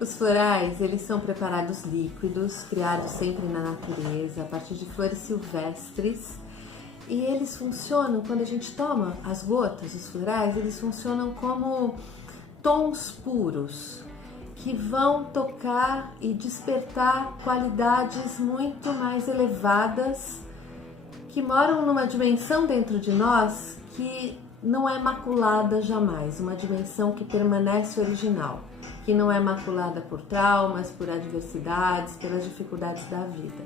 Os florais, eles são preparados líquidos, criados sempre na natureza, a partir de flores silvestres. E eles funcionam, quando a gente toma as gotas, os florais, eles funcionam como tons puros, que vão tocar e despertar qualidades muito mais elevadas, que moram numa dimensão dentro de nós que não é maculada jamais, uma dimensão que permanece original, que não é maculada por traumas, por adversidades, pelas dificuldades da vida.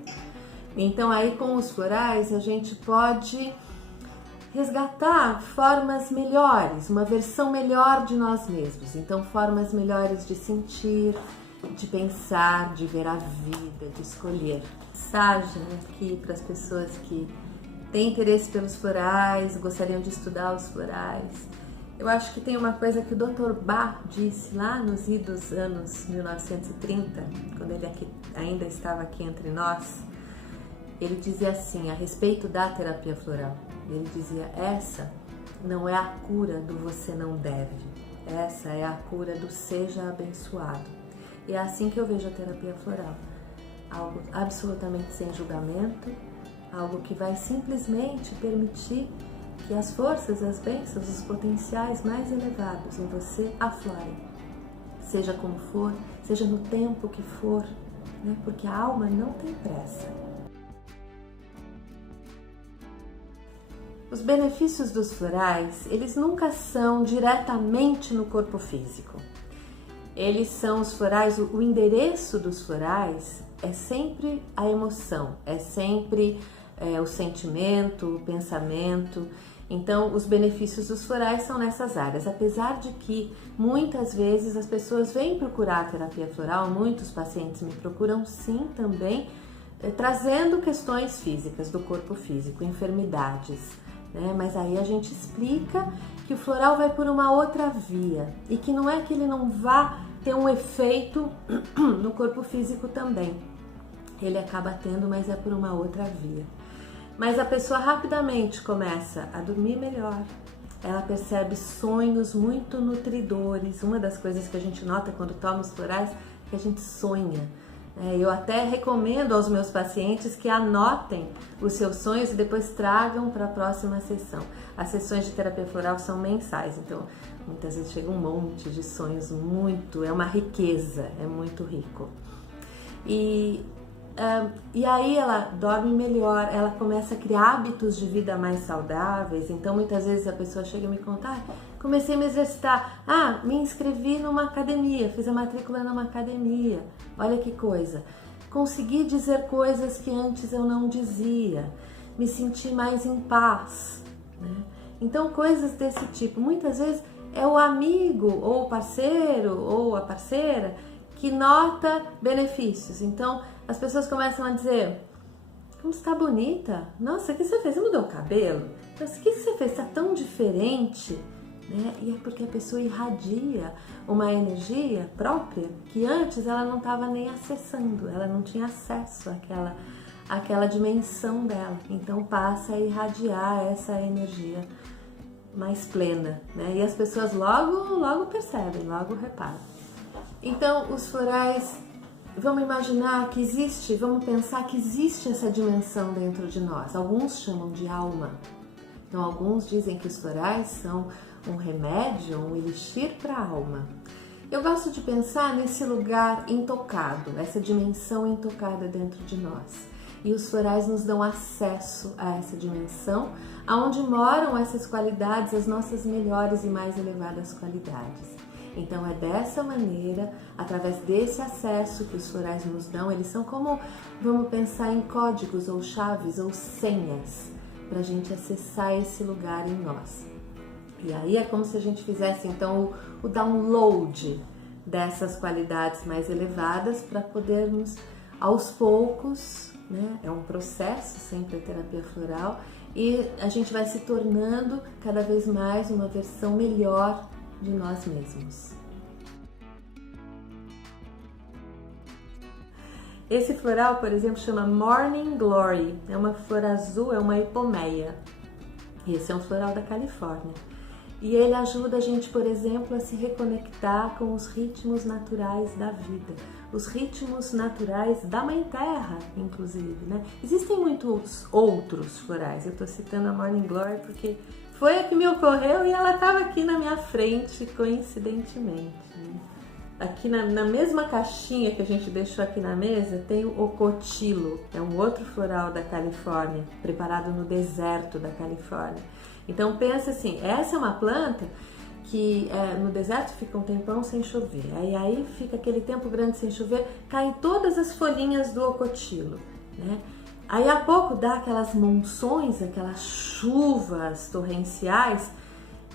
Então aí com os florais a gente pode resgatar formas melhores, uma versão melhor de nós mesmos. Então formas melhores de sentir, de pensar, de ver a vida, de escolher. Mensagem aqui para as pessoas que têm interesse pelos florais, gostariam de estudar os florais. Eu acho que tem uma coisa que o Dr. Bach disse lá nos idos anos 1930, quando ele ainda estava aqui entre nós. Ele dizia assim, a respeito da terapia floral, ele dizia, essa não é a cura do você não deve, essa é a cura do seja abençoado. E é assim que eu vejo a terapia floral, algo absolutamente sem julgamento, algo que vai simplesmente permitir que as forças, as bênçãos, os potenciais mais elevados em você aflorem, seja como for, seja no tempo que for, né? Porque a alma não tem pressa. Os benefícios dos florais, eles nunca são diretamente no corpo físico. Eles são os florais, o endereço dos florais é sempre a emoção, é sempre o sentimento, o pensamento. Então, os benefícios dos florais são nessas áreas. Apesar de que muitas vezes as pessoas vêm procurar a terapia floral, muitos pacientes me procuram sim também, trazendo questões físicas do corpo físico, enfermidades. Mas aí a gente explica que o floral vai por uma outra via e que não é que ele não vá ter um efeito no corpo físico também. Ele acaba tendo, mas é por uma outra via. Mas a pessoa rapidamente começa a dormir melhor, ela percebe sonhos muito nutridores. Uma das coisas que a gente nota quando toma os florais é que a gente sonha. Eu até recomendo aos meus pacientes que anotem os seus sonhos e depois tragam para a próxima sessão. As sessões de terapia floral são mensais, então muitas vezes chega um monte de sonhos, é uma riqueza, é muito rico. E aí ela dorme melhor, ela começa a criar hábitos de vida mais saudáveis. Então muitas vezes a pessoa chega e me conta, comecei a me exercitar, me inscrevi numa academia, fiz a matrícula numa academia, olha que coisa, consegui dizer coisas que antes eu não dizia, me senti mais em paz, né? Então coisas desse tipo, muitas vezes é o amigo ou o parceiro ou a parceira que nota benefícios. Então as pessoas começam a dizer, como você está bonita, nossa, o que você fez? Você mudou o cabelo? Nossa, o que você fez? Está tão diferente. E é porque a pessoa irradia uma energia própria que antes ela não estava nem acessando, ela não tinha acesso àquela dimensão dela. Então passa a irradiar essa energia mais plena, né? E as pessoas logo percebem, logo reparam. Então os florais, vamos imaginar que existe, vamos pensar que existe essa dimensão dentro de nós. Alguns chamam de alma. Então alguns dizem que os florais são um remédio, um elixir para a alma. Eu gosto de pensar nesse lugar intocado, essa dimensão intocada dentro de nós. E os florais nos dão acesso a essa dimensão, aonde moram essas qualidades, as nossas melhores e mais elevadas qualidades. Então é dessa maneira, através desse acesso que os florais nos dão, eles são como, vamos pensar em códigos ou chaves ou senhas, para a gente acessar esse lugar em nós. E aí é como se a gente fizesse então o download dessas qualidades mais elevadas para podermos aos poucos, né? É um processo sempre a terapia floral e a gente vai se tornando cada vez mais uma versão melhor de nós mesmos. Esse floral, por exemplo, chama Morning Glory, é uma flor azul, é uma hipomeia. Esse é um floral da Califórnia. E ele ajuda a gente, por exemplo, a se reconectar com os ritmos naturais da vida, os ritmos naturais da Mãe Terra, inclusive, né? Existem muitos outros florais, eu estou citando a Morning Glory porque foi a que me ocorreu e ela estava aqui na minha frente, coincidentemente, né? Aqui na mesma caixinha que a gente deixou aqui na mesa tem o ocotilo, é um outro floral da Califórnia, preparado no deserto da Califórnia. Então pensa assim, essa é uma planta que no deserto fica um tempão sem chover, aí fica aquele tempo grande sem chover, caem todas as folhinhas do ocotilo, né? Aí a pouco dá aquelas monções, aquelas chuvas torrenciais,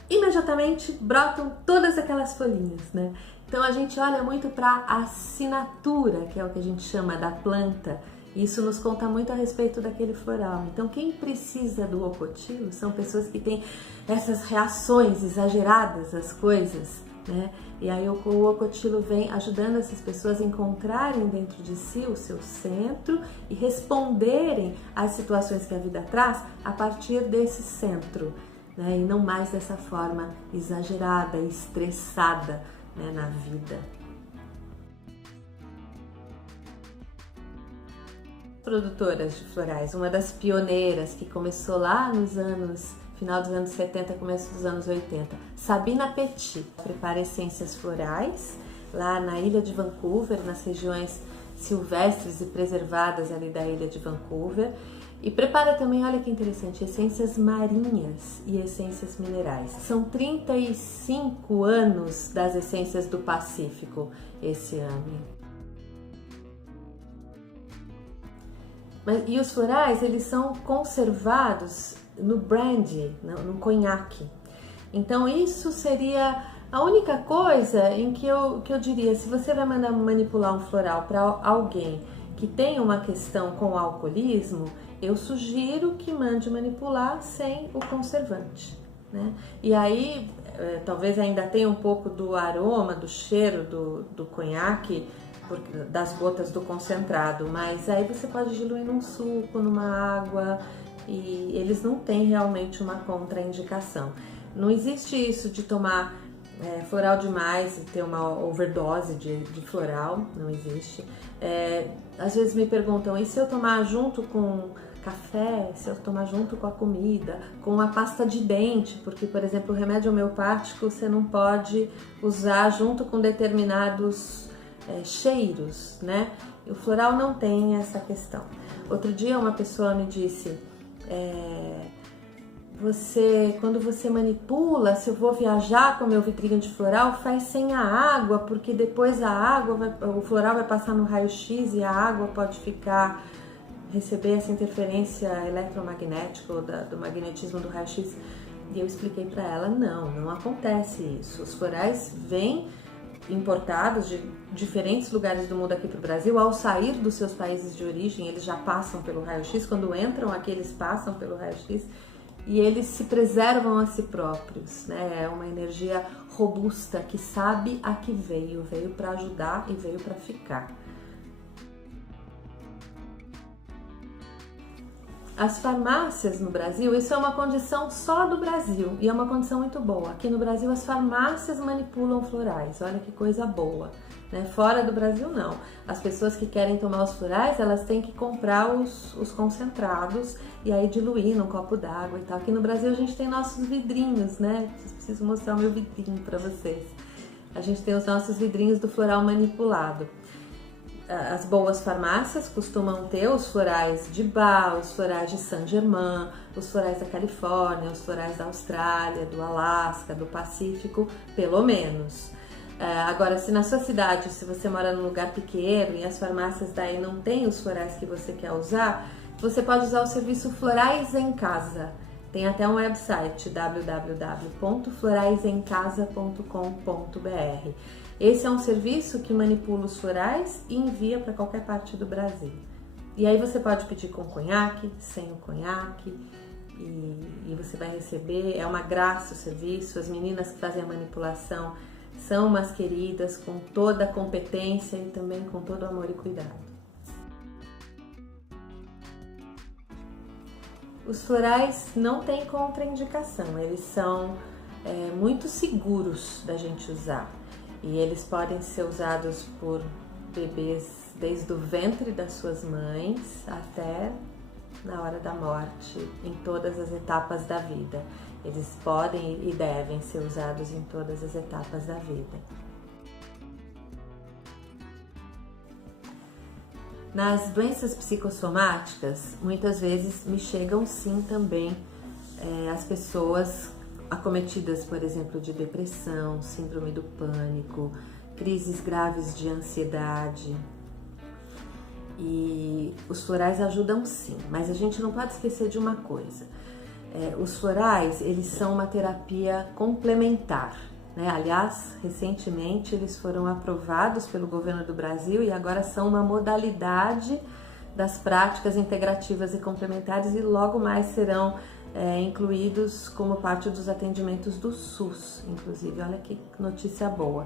imediatamente brotam todas aquelas folhinhas, né? Então a gente olha muito para a assinatura, que é o que a gente chama da planta. Isso nos conta muito a respeito daquele floral. Então quem precisa do ocotilo são pessoas que têm essas reações exageradas às coisas, né? E aí o ocotilo vem ajudando essas pessoas a encontrarem dentro de si o seu centro e responderem às situações que a vida traz a partir desse centro, né? E não mais dessa forma exagerada, estressada, né, na vida. Produtoras de florais, uma das pioneiras que começou lá nos final dos anos 70, começo dos anos 80, Sabina Petit, prepara essências florais lá na ilha de Vancouver, nas regiões silvestres e preservadas ali da ilha de Vancouver, e prepara também, olha que interessante, essências marinhas e essências minerais. São 35 anos das essências do Pacífico esse ano. E os florais, eles são conservados no brandy, no conhaque. Então isso seria a única coisa em que eu diria, se você vai mandar manipular um floral para alguém que tem uma questão com o alcoolismo, eu sugiro que mande manipular sem o conservante, né? E aí, talvez ainda tenha um pouco do aroma, do cheiro do conhaque, das gotas do concentrado, mas aí você pode diluir num suco, numa água, e eles não têm realmente uma contraindicação. Não existe isso de tomar floral demais e ter uma overdose de floral, não existe. Às vezes me perguntam, e se eu tomar junto com café, se eu tomar junto com a comida, com a pasta de dente, porque, por exemplo, o remédio homeopático você não pode usar junto com determinados cheiros, né? O floral não tem essa questão. Outro dia uma pessoa me disse, quando você manipula, se eu vou viajar com meu vidrinho de floral, faz sem a água, porque depois o floral vai passar no raio-x e a água pode receber essa interferência eletromagnética ou do magnetismo do raio-x. E eu expliquei para ela, não acontece isso. Os florais vêm importados de diferentes lugares do mundo aqui para o Brasil. Ao sair dos seus países de origem, eles já passam pelo raio-x. Quando entram aqui, eles passam pelo raio-x e eles se preservam a si próprios, né? É uma energia robusta que sabe a que veio para ajudar e veio para ficar. As farmácias no Brasil, isso é uma condição só do Brasil e é uma condição muito boa. Aqui no Brasil as farmácias manipulam florais, olha que coisa boa, né? Fora do Brasil não. As pessoas que querem tomar os florais, elas têm que comprar os concentrados e aí diluir num copo d'água e tal. Aqui no Brasil a gente tem nossos vidrinhos, né? Preciso mostrar o meu vidrinho para vocês. A gente tem os nossos vidrinhos do floral manipulado. As boas farmácias costumam ter os florais de Bach, os florais de Saint-Germain, os florais da Califórnia, os florais da Austrália, do Alasca, do Pacífico, pelo menos. Agora, se na sua cidade, se você mora num lugar pequeno e as farmácias daí não têm os florais que você quer usar, você pode usar o serviço Florais em Casa. Tem até um website, www.floraisemcasa.com.br. Esse é um serviço que manipula os florais e envia para qualquer parte do Brasil. E aí você pode pedir com conhaque, sem o conhaque, e você vai receber. É uma graça o serviço. As meninas que fazem a manipulação são umas queridas, com toda a competência e também com todo o amor e cuidado. Os florais não têm contraindicação, eles são muito seguros da gente usar. E eles podem ser usados por bebês desde o ventre das suas mães até na hora da morte, em todas as etapas da vida. Eles podem e devem ser usados em todas as etapas da vida. Nas doenças psicossomáticas, muitas vezes me chegam sim também as pessoas acometidas, por exemplo, de depressão, síndrome do pânico, crises graves de ansiedade. E os florais ajudam sim, mas a gente não pode esquecer de uma coisa. Os florais, eles são uma terapia complementar, né? Aliás, recentemente eles foram aprovados pelo governo do Brasil e agora são uma modalidade das práticas integrativas e complementares e logo mais serão incluídos como parte dos atendimentos do SUS, inclusive. Olha que notícia boa.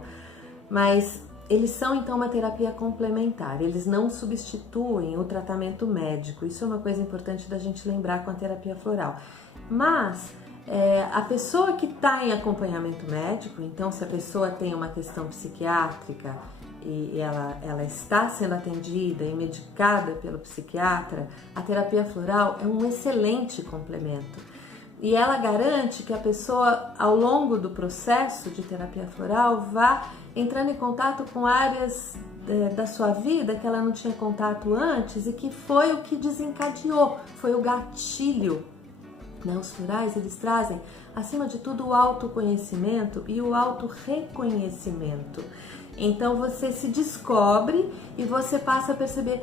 Mas eles são então uma terapia complementar, eles não substituem o tratamento médico. Isso é uma coisa importante da gente lembrar com a terapia floral. Mas a pessoa que está em acompanhamento médico, então se a pessoa tem uma questão psiquiátrica e ela está sendo atendida e medicada pelo psiquiatra, a terapia floral é um excelente complemento. E ela garante que a pessoa, ao longo do processo de terapia floral, vá entrando em contato com áreas da sua vida que ela não tinha contato antes e que foi o que desencadeou, foi o gatilho. Os florais, eles trazem, acima de tudo, o autoconhecimento e o autorreconhecimento. Então você se descobre e você passa a perceber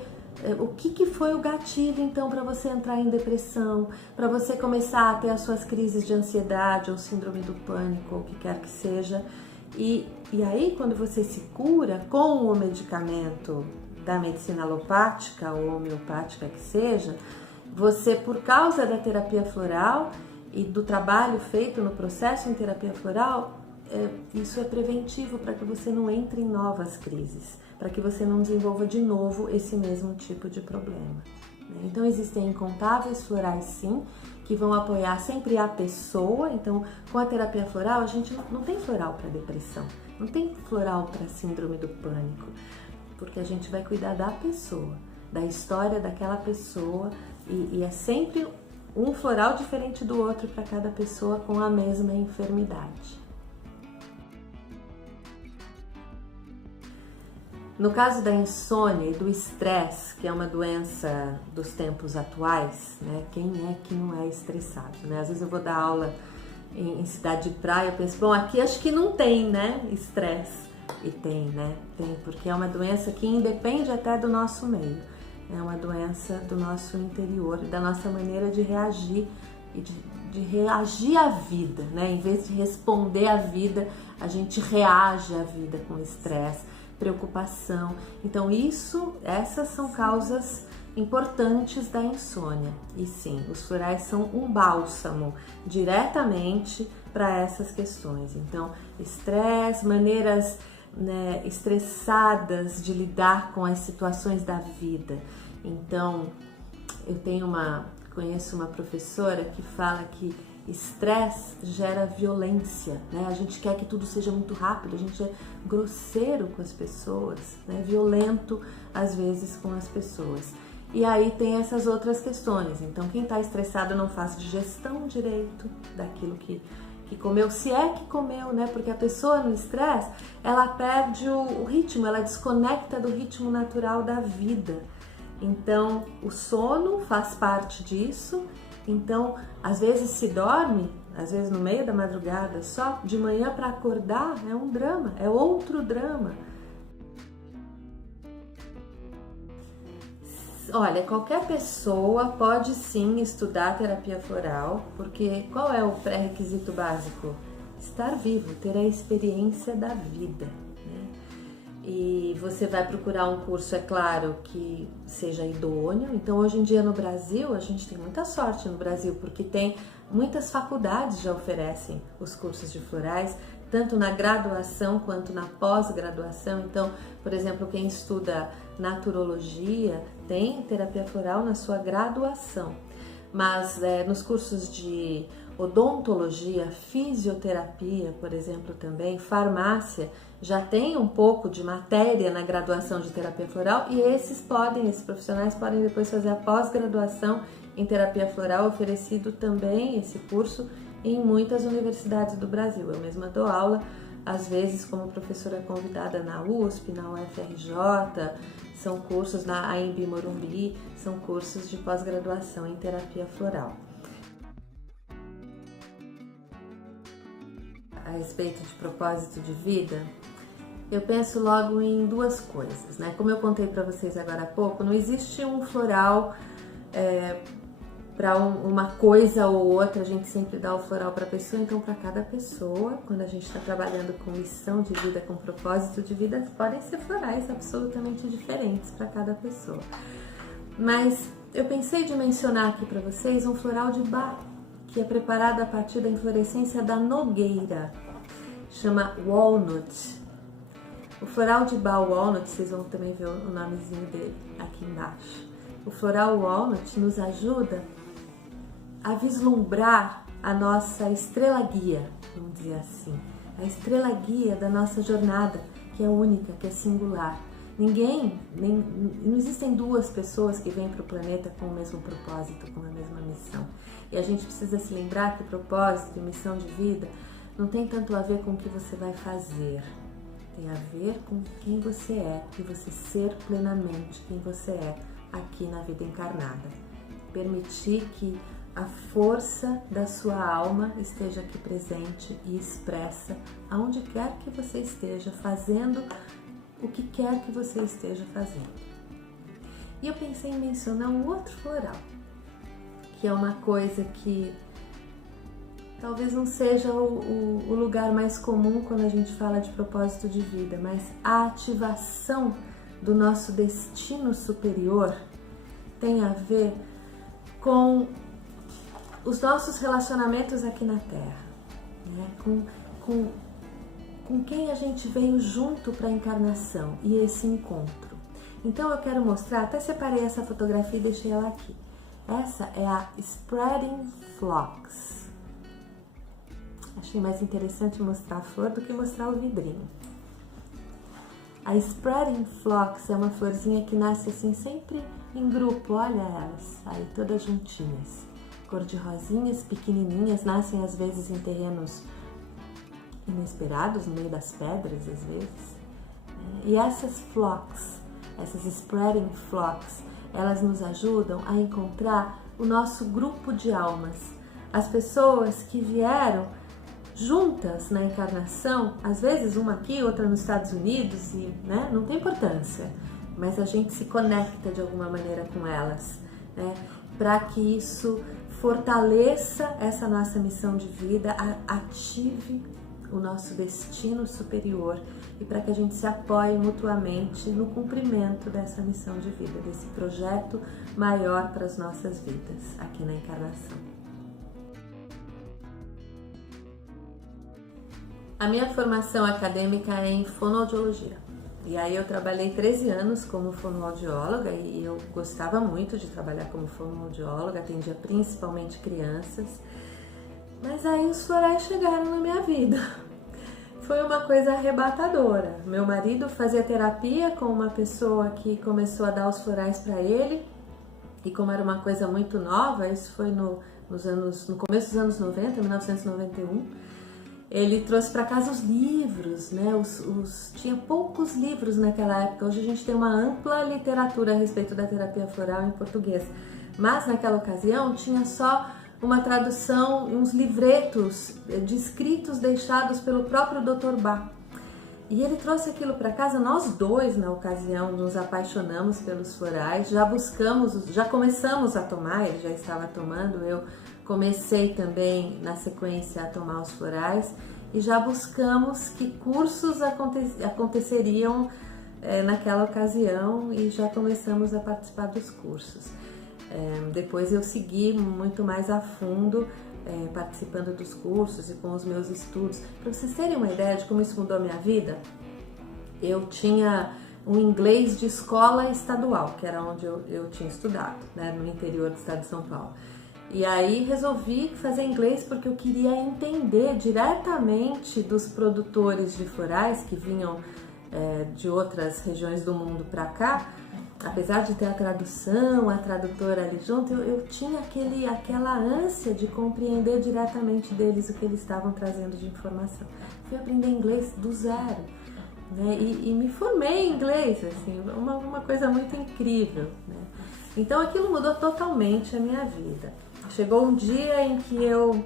o que foi o gatilho então para você entrar em depressão, para você começar a ter as suas crises de ansiedade ou síndrome do pânico, ou o que quer que seja. E aí quando você se cura com o medicamento da medicina alopática ou homeopática que seja, você, por causa da terapia floral e do trabalho feito no processo em terapia floral, isso é preventivo para que você não entre em novas crises, para que você não desenvolva de novo esse mesmo tipo de problema. Então existem incontáveis florais sim, que vão apoiar sempre a pessoa. Então com a terapia floral a gente não tem floral para depressão, não tem floral para síndrome do pânico, porque a gente vai cuidar da pessoa, da história daquela pessoa e é sempre um floral diferente do outro para cada pessoa com a mesma enfermidade. No caso da insônia e do estresse, que é uma doença dos tempos atuais, né? Quem é que não é estressado, né? Às vezes eu vou dar aula em cidade de praia, eu penso, bom, aqui acho que não tem, né, estresse. E tem, né? Tem, porque é uma doença que independe até do nosso meio. É uma doença do nosso interior, da nossa maneira de reagir e de reagir à vida, né? Em vez de responder à vida, a gente reage à vida com estresse, preocupação. Então essas são causas importantes da insônia. E sim, os florais são um bálsamo diretamente para essas questões. Então, estresse, maneiras estressadas de lidar com as situações da vida. Então, eu conheço uma professora que fala que estresse gera violência, né? A gente quer que tudo seja muito rápido, a gente é grosseiro com as pessoas, né? Violento às vezes com as pessoas. E aí tem essas outras questões. Então, quem está estressado não faz digestão direito daquilo que comeu, se é que comeu, né? Porque a pessoa no estresse, ela perde o ritmo, ela desconecta do ritmo natural da vida. Então, o sono faz parte disso. Então, às vezes se dorme, às vezes no meio da madrugada, só de manhã para acordar é um drama, é outro drama. Olha, qualquer pessoa pode sim estudar terapia floral, porque qual é o pré-requisito básico? Estar vivo, ter a experiência da vida, né? E você vai procurar um curso, é claro, que seja idôneo. Então, hoje em dia no Brasil, a gente tem muita sorte no Brasil, porque tem muitas faculdades já oferecem os cursos de florais, tanto na graduação quanto na pós-graduação. Então, por exemplo, quem estuda naturologia tem terapia floral na sua graduação, mas nos cursos de odontologia, fisioterapia, por exemplo, também, farmácia, já tem um pouco de matéria na graduação de terapia floral e esses profissionais podem depois fazer a pós-graduação em terapia floral, oferecido também esse curso em muitas universidades do Brasil. Eu mesma dou aula, às vezes como professora convidada na USP, na UFRJ, são cursos na AMB Morumbi, são cursos de pós-graduação em terapia floral. A respeito de propósito de vida, eu penso logo em duas coisas, né? Como eu contei para vocês agora há pouco, não existe um floral para uma coisa ou outra, a gente sempre dá o floral para a pessoa, então para cada pessoa, quando a gente está trabalhando com missão de vida, com propósito de vida, podem ser florais absolutamente diferentes para cada pessoa. Mas eu pensei de mencionar aqui para vocês um floral de Bach, que é preparado a partir da inflorescência da nogueira, chama Walnut. O floral de Bach Walnut, vocês vão também ver o nomezinho dele aqui embaixo. O floral Walnut nos ajuda a vislumbrar a nossa estrela guia, vamos dizer assim, a estrela guia da nossa jornada, que é única, que é singular. Não existem duas pessoas que vêm para o planeta com o mesmo propósito, com a mesma missão. E a gente precisa se lembrar que propósito e missão de vida não tem tanto a ver com o que você vai fazer, tem a ver com quem você é e você ser plenamente quem você é aqui na vida encarnada. Permitir que a força da sua alma esteja aqui presente e expressa aonde quer que você esteja fazendo o que quer que você esteja fazendo. E eu pensei em mencionar um outro floral, que é uma coisa que talvez não seja o lugar mais comum quando a gente fala de propósito de vida, mas a ativação do nosso destino superior tem a ver com os nossos relacionamentos aqui na Terra, né? Com quem a gente veio junto para a encarnação e esse encontro. Então eu quero mostrar, até separei essa fotografia e deixei ela aqui. Essa é a Spreading Phlox. Achei mais interessante mostrar a flor do que mostrar o vidrinho. A Spreading Phlox é uma florzinha que nasce assim sempre em grupo, olha elas, aí todas juntinhas. Cor de rosinhas, pequenininhas, nascem às vezes em terrenos inesperados, no meio das pedras às vezes. E essas phlox, essas Spreading Phlox, elas nos ajudam a encontrar o nosso grupo de almas. As pessoas que vieram juntas na encarnação, às vezes uma aqui, outra nos Estados Unidos, e né, não tem importância, mas a gente se conecta de alguma maneira com elas, né, para que isso fortaleça essa nossa missão de vida, ative o nosso destino superior e para que a gente se apoie mutuamente no cumprimento dessa missão de vida, desse projeto maior para as nossas vidas aqui na encarnação. A minha formação acadêmica é em fonoaudiologia. E aí eu trabalhei 13 anos como fonoaudióloga e eu gostava muito de trabalhar como fonoaudióloga, atendia principalmente crianças. Mas aí os florais chegaram na minha vida. Foi uma coisa arrebatadora. Meu marido fazia terapia com uma pessoa que começou a dar os florais para ele. E como era uma coisa muito nova, isso foi no começo dos anos 90, 1991, ele trouxe para casa os livros, né? Tinha poucos livros naquela época. Hoje a gente tem uma ampla literatura a respeito da terapia floral em português. Mas naquela ocasião tinha só uma tradução, uns livretos de escritos deixados pelo próprio Dr. Bach. E ele trouxe aquilo para casa, nós dois na ocasião nos apaixonamos pelos florais, já começamos a tomar, ele já estava tomando, eu comecei também na sequência a tomar os florais e já buscamos que cursos aconteceriam naquela ocasião e já começamos a participar dos cursos. Depois eu segui muito mais a fundo, participando dos cursos e com os meus estudos. Para vocês terem uma ideia de como isso mudou a minha vida, eu tinha um inglês de escola estadual, que era onde eu tinha estudado, né, no interior do estado de São Paulo. E aí resolvi fazer inglês porque eu queria entender diretamente dos produtores de florais que vinham de outras regiões do mundo para cá. Apesar de ter a tradução, a tradutora ali junto, eu tinha aquela ânsia de compreender diretamente deles o que eles estavam trazendo de informação. Fui aprender inglês do zero, né? E me formei em inglês, assim, uma coisa muito incrível, né? Então aquilo mudou totalmente a minha vida. Chegou um dia em que eu,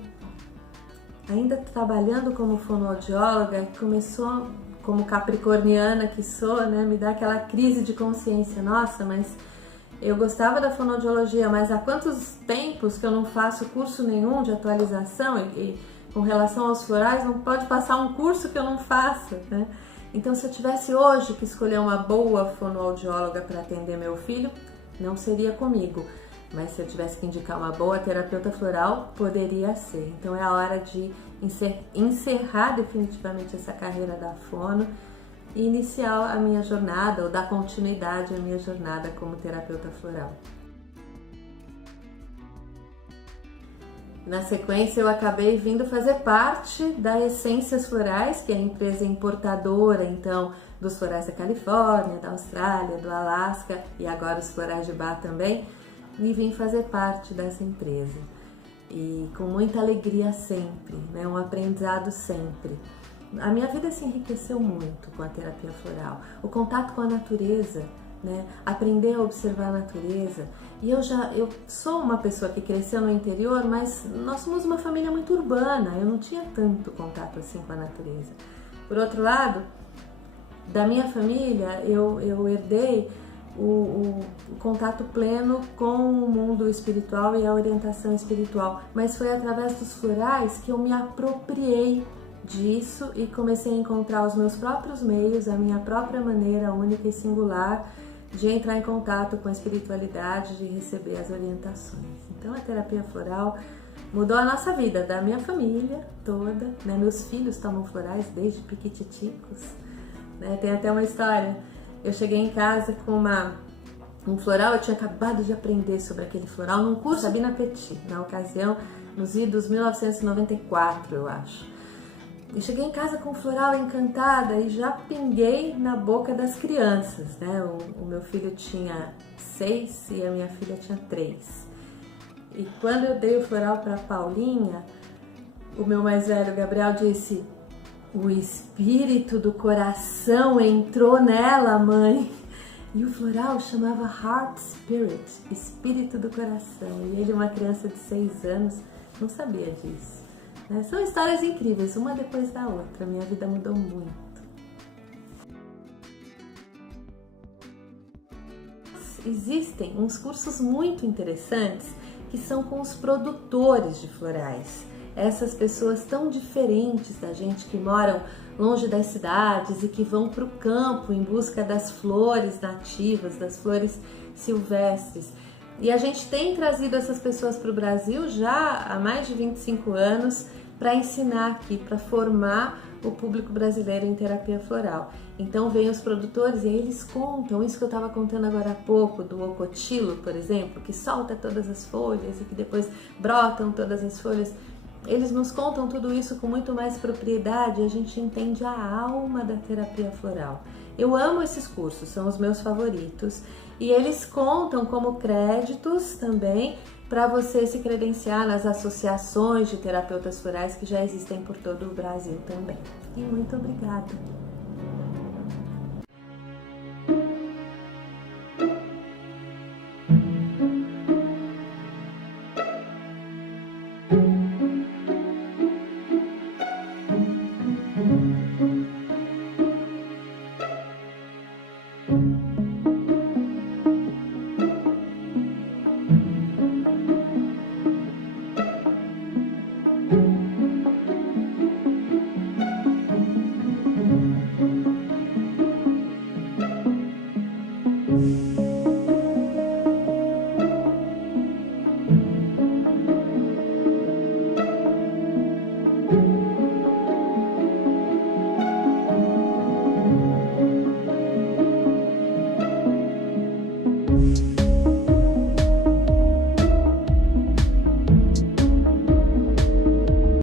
ainda trabalhando como fonoaudióloga, começou, como capricorniana que sou, né, me dá aquela crise de consciência. Nossa, mas eu gostava da fonoaudiologia, mas há quantos tempos que eu não faço curso nenhum de atualização e com relação aos florais, não pode passar um curso que eu não faça, né? Então, se eu tivesse hoje que escolher uma boa fonoaudióloga para atender meu filho, não seria comigo. Mas se eu tivesse que indicar uma boa terapeuta floral, poderia ser. Então é a hora de encerrar definitivamente essa carreira da fono e iniciar a minha jornada, ou dar continuidade à minha jornada como terapeuta floral. Na sequência, eu acabei vindo fazer parte da Essências Florais, que é a empresa importadora, então, dos florais da Califórnia, da Austrália, do Alasca e agora os florais de Bach também. E vim fazer parte dessa empresa, e com muita alegria sempre, né? Um aprendizado sempre. A minha vida se enriqueceu muito com a terapia floral, o contato com a natureza, né? Aprender a observar a natureza. E eu sou uma pessoa que cresceu no interior, mas nós somos uma família muito urbana, eu não tinha tanto contato assim com a natureza. Por outro lado, da minha família, eu herdei o contato pleno com o mundo espiritual e a orientação espiritual, mas foi através dos florais que eu me apropriei disso e comecei a encontrar os meus próprios meios, a minha própria maneira única e singular de entrar em contato com a espiritualidade, de receber as orientações. Então a terapia floral mudou a nossa vida, da minha família toda, né? Meus filhos tomam florais desde piquititicos, né? Tem até uma história. Eu cheguei em casa com um floral, eu tinha acabado de aprender sobre aquele floral num curso Sabina Petit, na ocasião, nos idos 1994, eu acho. E cheguei em casa com um floral encantada e já pinguei na boca das crianças, né? O meu filho tinha 6 e a minha filha tinha 3. E quando eu dei o floral para Paulinha, o meu mais velho, Gabriel, disse: "O espírito do coração entrou nela, mãe." E o floral chamava Heart Spirit, espírito do coração. E ele, uma criança de 6 anos, não sabia disso, né? São histórias incríveis, uma depois da outra. Minha vida mudou muito. Existem uns cursos muito interessantes que são com os produtores de florais. Essas pessoas tão diferentes da gente, que moram longe das cidades e que vão para o campo em busca das flores nativas, das flores silvestres. E a gente tem trazido essas pessoas para o Brasil já há mais de 25 anos para ensinar aqui, para formar o público brasileiro em terapia floral. Então vêm os produtores e eles contam isso que eu estava contando agora há pouco, do ocotilo, por exemplo, que solta todas as folhas e que depois brotam todas as folhas. Eles nos contam tudo isso com muito mais propriedade e a gente entende a alma da terapia floral. Eu amo esses cursos, são os meus favoritos, e eles contam como créditos também para você se credenciar nas associações de terapeutas florais que já existem por todo o Brasil também. E muito obrigada!